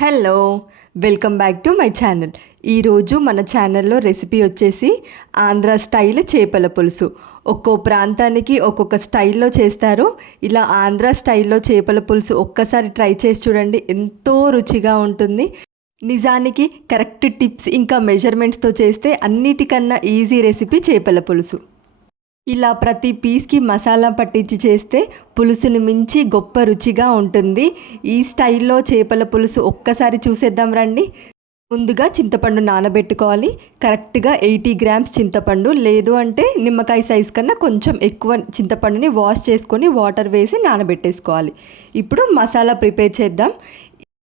Hello, welcome back to my channel. ఈరోజు మన ఛానల్లో రెసిపీ వచ్చేసి ఆంధ్ర స్టైల్ చేపల పులుసు. ఒక్కో ప్రాంతానికి ఒక్కొక్క స్టైల్లో చేస్తారు. ఇలా ఆంధ్ర స్టైల్లో చేపల పులుసు ఒక్కసారి ట్రై చేసి చూడండి, ఎంతో రుచిగా ఉంటుంది. నిజానికి కరెక్ట్ టిప్స్ ఇంకా మెజర్మెంట్స్తో చేస్తే అన్నిటికన్నా ఈజీ రెసిపీ చేపల పులుసు. ఇలా ప్రతి పీస్కి మసాలా పట్టించి చేస్తే పులుసుని మించి గొప్ప రుచిగా ఉంటుంది. ఈ స్టైల్లో చేపల పులుసు ఒక్కసారి చూసేద్దాం రండి. ముందుగా చింతపండు నానబెట్టుకోవాలి. కరెక్ట్గా 80 గ్రామ్స్ చింతపండు, లేదు అంటే నిమ్మకాయ సైజ్ కన్నా కొంచెం ఎక్కువ చింతపండుని వాష్ చేసుకొని వాటర్ వేసి నానబెట్టేసుకోవాలి. ఇప్పుడు మసాలా ప్రిపేర్ చేద్దాం.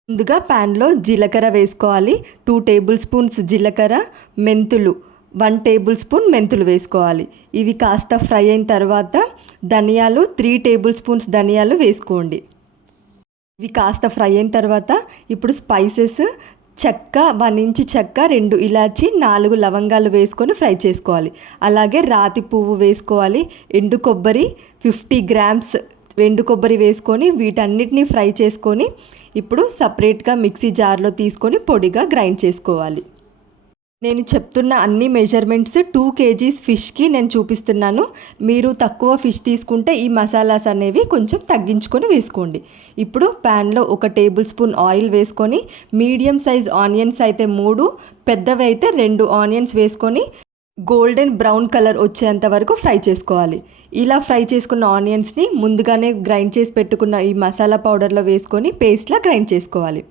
ముందుగా ప్యాన్లో జీలకర్ర వేసుకోవాలి. 2 టేబుల్ స్పూన్స్ జీలకర్ర, మెంతులు 1 టేబుల్ స్పూన్ మెంతులు వేసుకోవాలి. ఇవి కాస్త ఫ్రై అయిన తర్వాత ధనియాలు 3 టేబుల్ స్పూన్స్ ధనియాలు వేసుకోండి. ఇవి కాస్త ఫ్రై అయిన తర్వాత ఇప్పుడు స్పైసెస్ చెక్క 1 ఇంచు చెక్క, 2 ఇలాచి, 4 లవంగాలు వేసుకొని ఫ్రై చేసుకోవాలి. అలాగే రాతి పువ్వు వేసుకోవాలి. ఎండు కొబ్బరి 50 గ్రామ్స్ ఎండు కొబ్బరి వేసుకొని వీటన్నిటిని ఫ్రై చేసుకొని ఇప్పుడు సపరేట్గా మిక్సీ జార్లో తీసుకొని పొడిగా గ్రైండ్ చేసుకోవాలి. నేను చెప్తున్న అన్ని మెజర్మెంట్స్ 2 kgs ఫిష్కి నేను చూపిస్తున్నాను. మీరు తక్కువ ఫిష్ తీసుకుంటే ఈ మసాలాస్ అనేవి కొంచెం తగ్గించుకొని వేసుకోండి. ఇప్పుడు ప్యాన్లో 1 టేబుల్ స్పూన్ ఆయిల్ వేసుకొని మీడియం సైజ్ ఆనియన్స్ అయితే 3, పెద్దవి అయితే 2 ఆనియన్స్ వేసుకొని గోల్డెన్ బ్రౌన్ కలర్ వచ్చేంత వరకు ఫ్రై చేసుకోవాలి. ఇలా ఫ్రై చేసుకున్న ఆనియన్స్ని ముందుగానే గ్రైండ్ చేసి పెట్టుకున్న ఈ మసాలా పౌడర్లో వేసుకొని పేస్ట్లా గ్రైండ్ చేసుకోవాలి.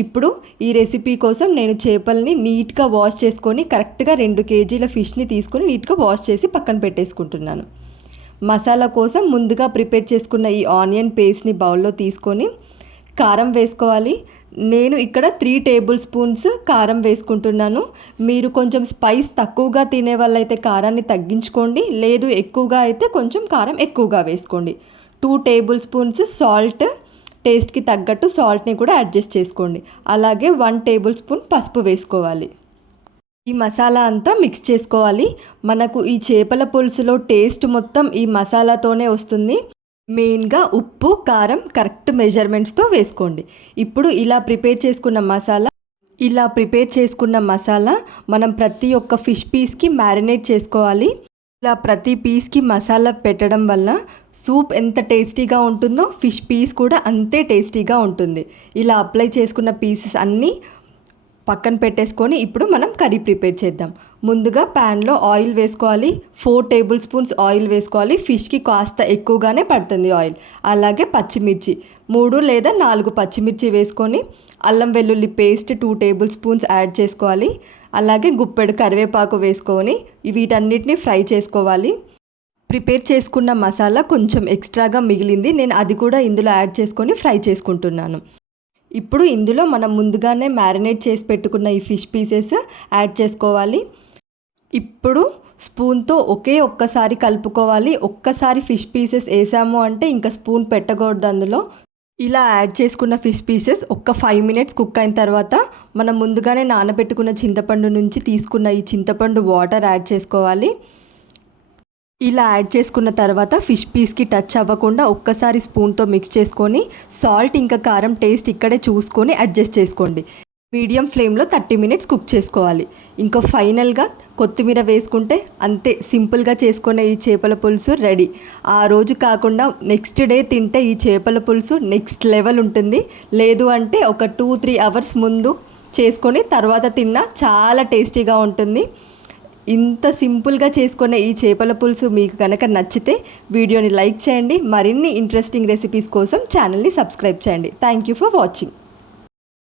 ఇప్పుడు ఈ రెసిపీ కోసం నేను చేపల్ని నీట్గా వాష్ చేసుకొని కరెక్ట్గా 2 kgల ఫిష్ని తీసుకొని నీట్గా వాష్ చేసి పక్కన పెట్టేసుకుంటున్నాను. మసాలా కోసం ముందుగా ప్రిపేర్ చేసుకున్న ఈ ఆనియన్ పేస్ట్ని బౌల్లో తీసుకొని కారం వేసుకోవాలి. నేను ఇక్కడ 3 టేబుల్ స్పూన్స్ కారం వేసుకుంటున్నాను. మీరు కొంచెం స్పైస్ తక్కువగా తినే వాళ్ళైతే కారాన్ని తగ్గించుకోండి, లేదు ఎక్కువగా అయితే కొంచెం కారం ఎక్కువగా వేసుకోండి. 2 టేబుల్ స్పూన్స్ సాల్ట్, టేస్ట్కి తగ్గట్టు సాల్ట్ని కూడా అడ్జస్ట్ చేసుకోండి. అలాగే 1 టేబుల్ స్పూన్ పసుపు వేసుకోవాలి. ఈ మసాలా అంతా మిక్స్ చేసుకోవాలి. మనకు ఈ చేపల పులుసులో టేస్ట్ మొత్తం ఈ మసాలాతోనే వస్తుంది. మెయిన్గా ఉప్పు, కారం కరెక్ట్ మెజర్మెంట్స్తో వేసుకోండి. ఇప్పుడు ఇలా ప్రిపేర్ చేసుకున్న మసాలా మనం ప్రతి ఒక్క ఫిష్ పీస్కి మ్యారినేట్ చేసుకోవాలి. ఇలా ప్రతి పీస్కి మసాలా పెట్టడం వల్ల సూప్ ఎంత టేస్టీగా ఉంటుందో ఫిష్ పీస్ కూడా అంతే టేస్టీగా ఉంటుంది. ఇలా అప్లై చేసుకున్న పీసెస్ అన్నీ పక్కన పెట్టేసుకొని ఇప్పుడు మనం కర్రీ ప్రిపేర్ చేద్దాం. ముందుగా ప్యాన్లో ఆయిల్ వేసుకోవాలి. 4 టేబుల్ స్పూన్స్ ఆయిల్ వేసుకోవాలి. ఫిష్కి కాస్త ఎక్కువగానే పడుతుంది ఆయిల్. అలాగే పచ్చిమిర్చి 3 లేదా 4 పచ్చిమిర్చి వేసుకొని అల్లం వెల్లుల్లి పేస్ట్ 2 టేబుల్ స్పూన్స్ యాడ్ చేసుకోవాలి. అలాగే గుప్పెడు కరివేపాకు వేసుకొని వీటన్నిటిని ఫ్రై చేసుకోవాలి. ప్రిపేర్ చేసుకున్న మసాలా కొంచెం ఎక్స్ట్రాగా మిగిలింది, నేను అది కూడా ఇందులో యాడ్ చేసుకొని ఫ్రై చేసుకుంటున్నాను. ఇప్పుడు ఇందులో మనం ముందుగానే మ్యారినేట్ చేసి పెట్టుకున్న ఈ ఫిష్ పీసెస్ యాడ్ చేసుకోవాలి. ఇప్పుడు స్పూన్తో ఒక్కసారి కలుపుకోవాలి. ఒక్కసారి ఫిష్ పీసెస్ వేసాము అంటే ఇంకా స్పూన్ పెట్టకూడదు అందులో. ఇలా యాడ్ చేసుకున్న ఫిష్ పీసెస్ 5 మినిట్స్ కుక్ అయిన తర్వాత మనం ముందుగానే నానబెట్టుకున్న చింతపండు నుంచి తీసుకున్న ఈ చింతపండు వాటర్ యాడ్ చేసుకోవాలి. ఇలా యాడ్ చేసుకున్న తర్వాత ఫిష్ పీస్కి టచ్ అవ్వకుండా ఒక్కసారి స్పూన్తో మిక్స్ చేసుకొని సాల్ట్ ఇంకా కారం టేస్ట్ ఇక్కడే చూసుకొని అడ్జస్ట్ చేసుకోండి. మీడియం ఫ్లేమ్లో 30 మినిట్స్ కుక్ చేసుకోవాలి. ఇంకా ఫైనల్గా కొత్తిమీర వేసుకుంటే అంతే, సింపుల్గా చేసుకునే ఈ చేపల పులుసు రెడీ. ఆ రోజు కాకుండా నెక్స్ట్ డే తింటే ఈ చేపల పులుసు నెక్స్ట్ లెవెల్ ఉంటుంది. లేదు అంటే ఒక 2-3 అవర్స్ ముందు చేసుకొని తర్వాత తిన్నా చాలా టేస్టీగా ఉంటుంది. ఇంత సింపుల్గా చేసుకునే ఈ చేపల పులుసు మీకు కనుక నచ్చితే వీడియోని లైక్ చేయండి. మరిన్ని ఇంట్రెస్టింగ్ రెసిపీస్ కోసం ఛానల్ని సబ్స్క్రైబ్ చేయండి. Thank you for watching.